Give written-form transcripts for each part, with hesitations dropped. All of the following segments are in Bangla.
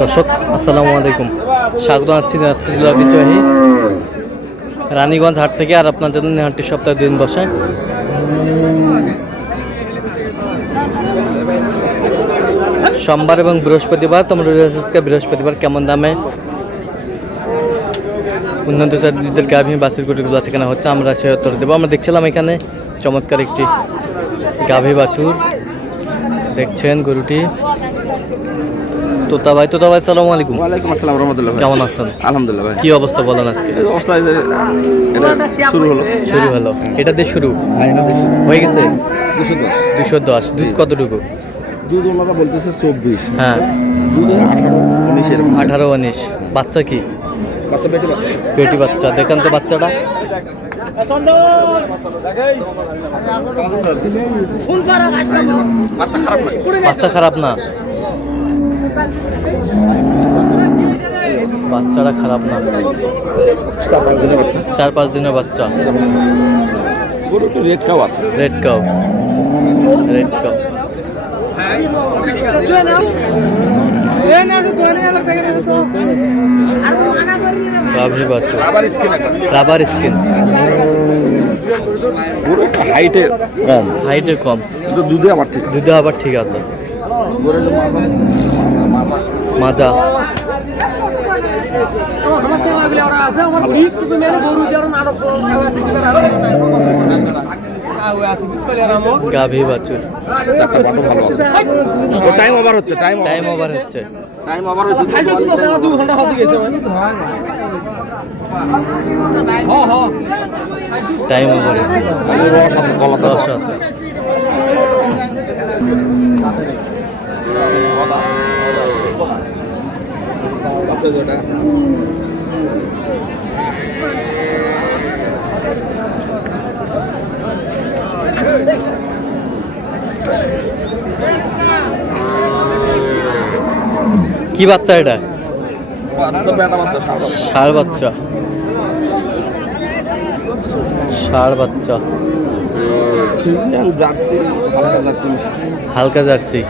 দর্শক আসসালামু আলাইকুম, স্বাগত জানাচ্ছি দিনাজপুর জেলার ঐতিহ্যবাহী রানীগঞ্জ হাট থেকে। আর আপনার জন্য হাটটি সপ্তাহে 2 দিন বসে। সোমবার এবং বৃহস্পতিবার। তোমরা বৃহস্পতিবার কেমন দামে উন্নত জাতের গাভী বাছুর গরুগুলো আছে কেনা হচ্ছে, আমরা সে উত্তর দেবো। আমরা দেখছিলাম এখানে চমৎকার একটি গাভী বাছুর, দেখছেন গরুটি। তোতা ভাই আসসালামু আলাইকুম। ওয়ালাইকুম আসসালাম রাহমাতুল্লাহ। কেমন আছেন? আলহামদুলিল্লাহ ভাই। কি অবস্থা বলেন আজকে? অবস্থা এটা শুরু হলো এটা দিয়ে শুরু হয়ে গেছে। 210 দুধ কতটুকু? দুধ ওনারা বলতেছে 24। হ্যাঁ, দুধে 18-19 এরকম। 18-19। বাচ্চা কি? বাচ্চা পেটি বাচ্চা। দেখেন তো বাচ্চাটা। বাচ্চা খারাপ না, বাচ্চাটা খারাপ না। 4-5 দিনের বাচ্চা। 4-5 দিনের বাচ্চা। গরু তো রেড কাউ আছে। Red cow. গাভী বাছুর, রাবার স্কিন। গরু একটু হাইটে কম, কিন্তু দুধে আবার ঠিক আছে। মাজা গাভী বাছুর। টাইম ওভার হচ্ছে। Time over. রস আছে, গলাতে রস আছে। কি বাচ্চা এটা? ষাঁড় বাচ্চা। জার্সি, হালকা জার্সি।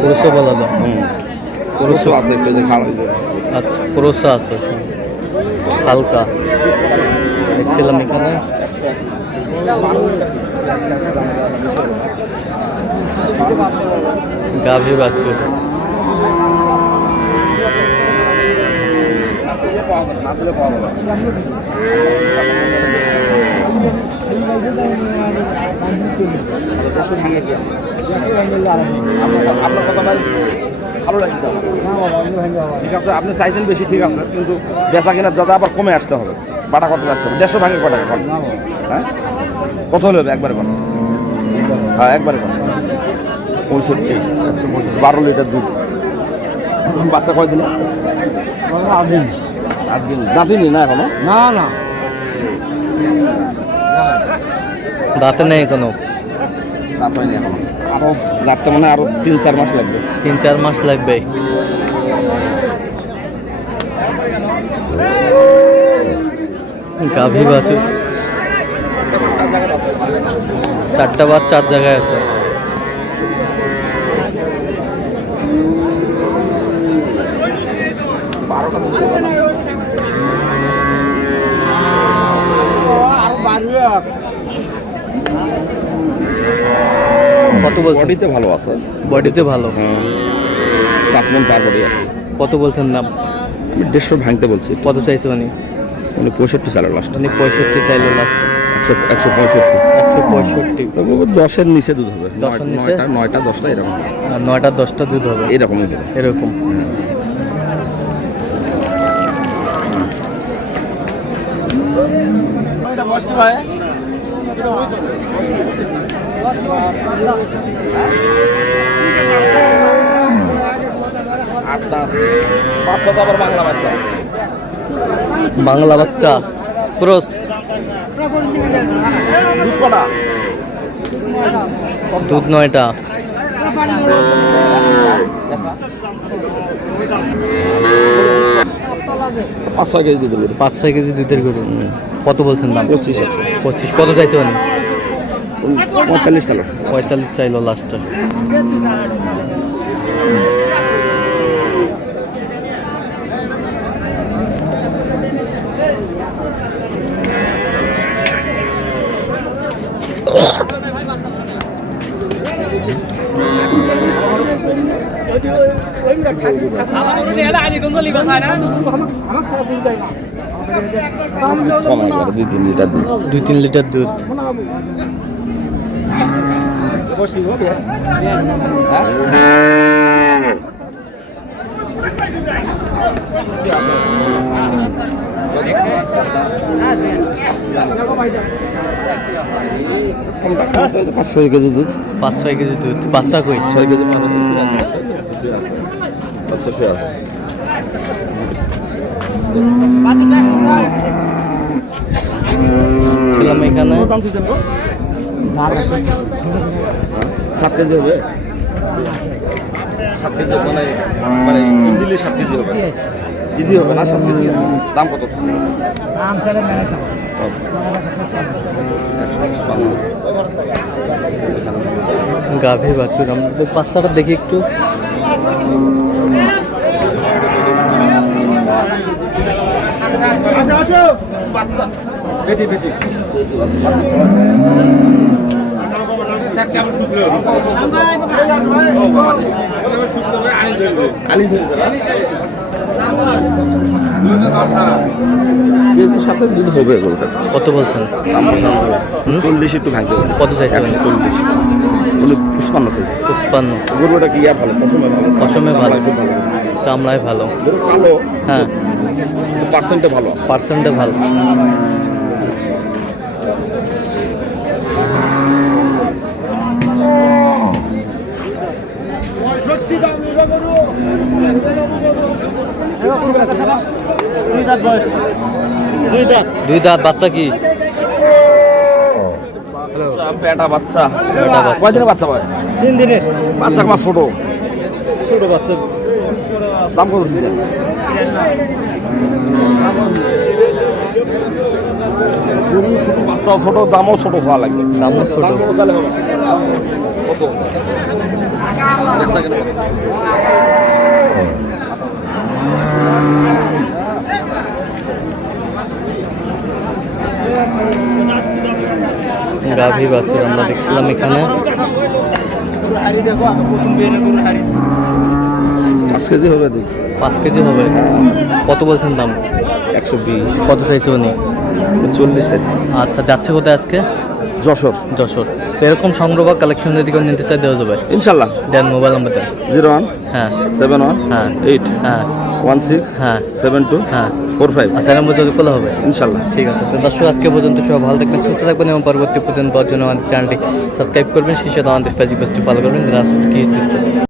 ক্রোসো বলা যায়। ক্রোসো আছে একটু, যে খাওয়া যায়। আচ্ছা, ক্রোসো আছে হালকা। দেখছিলাম এখানে গাভী বাছুর। আপনার কথাটাই ভালো লাগছে। ঠিক আছে, আপনি চাইছেন বেশি, ঠিক আছে, কিন্তু বেচা কেনার যাতে আবার কমে আসতে হবে। বাটা কত আসতে হবে? 150 ভাঙে কটা এখন? হ্যাঁ, কত হলে হবে? একবারে কন। হ্যাঁ, একবারে কন। 65, 12 লিটার দুধ। বাচ্চা কয়দিন? 8 দিন। দাঁতিনি না এখনো? না, দাঁতে নেই এখনো। দাঁত হয়নি এখনো। আরো দাঁতটা মানে আরো 3-4 মাস লাগবে। 3-4 মাস লাগবে। গাভী বাছুর 4টা বাদ 4 জায়গায় আছে। কত বলছেন? বডিতে ভালো আছে। বডিতে ভালো। 5 মণ পার বডি আছে। কত বলছেন দাম? আমি 150 ভাঙতে বলছি। কত চাইছে উনি? 65 চাইলো লাস্ট। 65 চাইলো লাস্ট। 165। 165। তবে 10-এর নিচে দুধ হবে। 10-এর নিচে? 9টা 10টা এরকম। 9টা 10টা দুধ হবে এরকমই। এরকম। বাচ্চা তো আবার বাংলা বাচ্চা। বাংলা বাচ্চা ক্রস। দুধ 9টা। 5-6 কেজি দুধের গরু। 5-6 কেজি দুধের গরু। কত বলছেন দাম? 25। কত চাইছে উনি? 45 চাইলো। 45 চাইলো লাস্টে। কম একবারে 2-3 লিটার দুধ। 2-3 লিটার দুধ। কমটা 5-6 কেজি দুধ। 5-6 কেজি দুধ। বাচ্চা কই? 6 কেজি মানে শুয়ে আছে, বাচ্চা শুয়ে আছে। ছিলাম এখানে 7 কেজি হবে। 7 কেজি মানে ইজিলি 7 কেজি হবে। ইজি হবে না 7 কেজি। দাম কত? দাম চলে মেরেছে গাভী বাছুর। আমাদের বাচ্চাটা দেখি একটু। সাথে দুধ হবে এগুলোটা। কত বলছেন? 40 একটু ভাঙতে হবে। কত চাইছেন? 40 উনি 55 চাইছে। 55। গরুটা কি ভালো? পশমে ভালো। পশমে ভালো। খুব ভালো। চামড়ায় ভালো। গরু কালো, হ্যাঁ পার্সেন্টে ভালো। পার্সেন্টে ভালো। দুই দাঁত। বাচ্চা কি? পেটা বাচ্চা। পেটা বাচ্চা। কয়দিনের বাচ্চা ভাই? 3 দিনের বাচ্চা আমার ছোট। ছোট বাচ্চা। দাম কত দিচ্ছেন? গরু ছোট, বাচ্চা ছোট, দামও ছোট হওয়া লাগবে। দামও ছোট। দাম কত তাহলে হবে? কত? বেচা কেনা কত? গাভী বাছুর আমরা দেখছিলাম এখানে। 5 কেজি হবে দুধ। 5 কেজি হবে। কত বলছেন দাম? 120। কত চাইছে উনি? 40 চাইছে। আচ্ছা, যাচ্ছে কোথায় আজকে? যশোর। যশোর। তো এরকম সংগ্রহ বা কালেকশন যদি কেউ নিতে চাই দেওয়া যাবে? ইনশাল্লাহ। দেন মোবাইল নাম্বার দেন। 01 হ্যাঁ 71 হ্যাঁ 8 হ্যাঁ 16 হ্যাঁ 72 হ্যাঁ 45। আচ্ছা, নম্বর যোগাযোগ করলে হবে। ইনশাল্লাহ। ঠিক আছে। তো দর্শক, আজকে পর্যন্ত সবাই ভালো থাকবেন, সুস্থ থাকবেন এবং পরবর্তী পর্যন্ত পাওয়ার জন্য আমাদের চ্যানেলটি সাবস্ক্রাইব করবেন। সেই সাথে আমাদের ফেসবুক পেজটি ফলো করবেন। রাষ্ট্র কি চিত্র।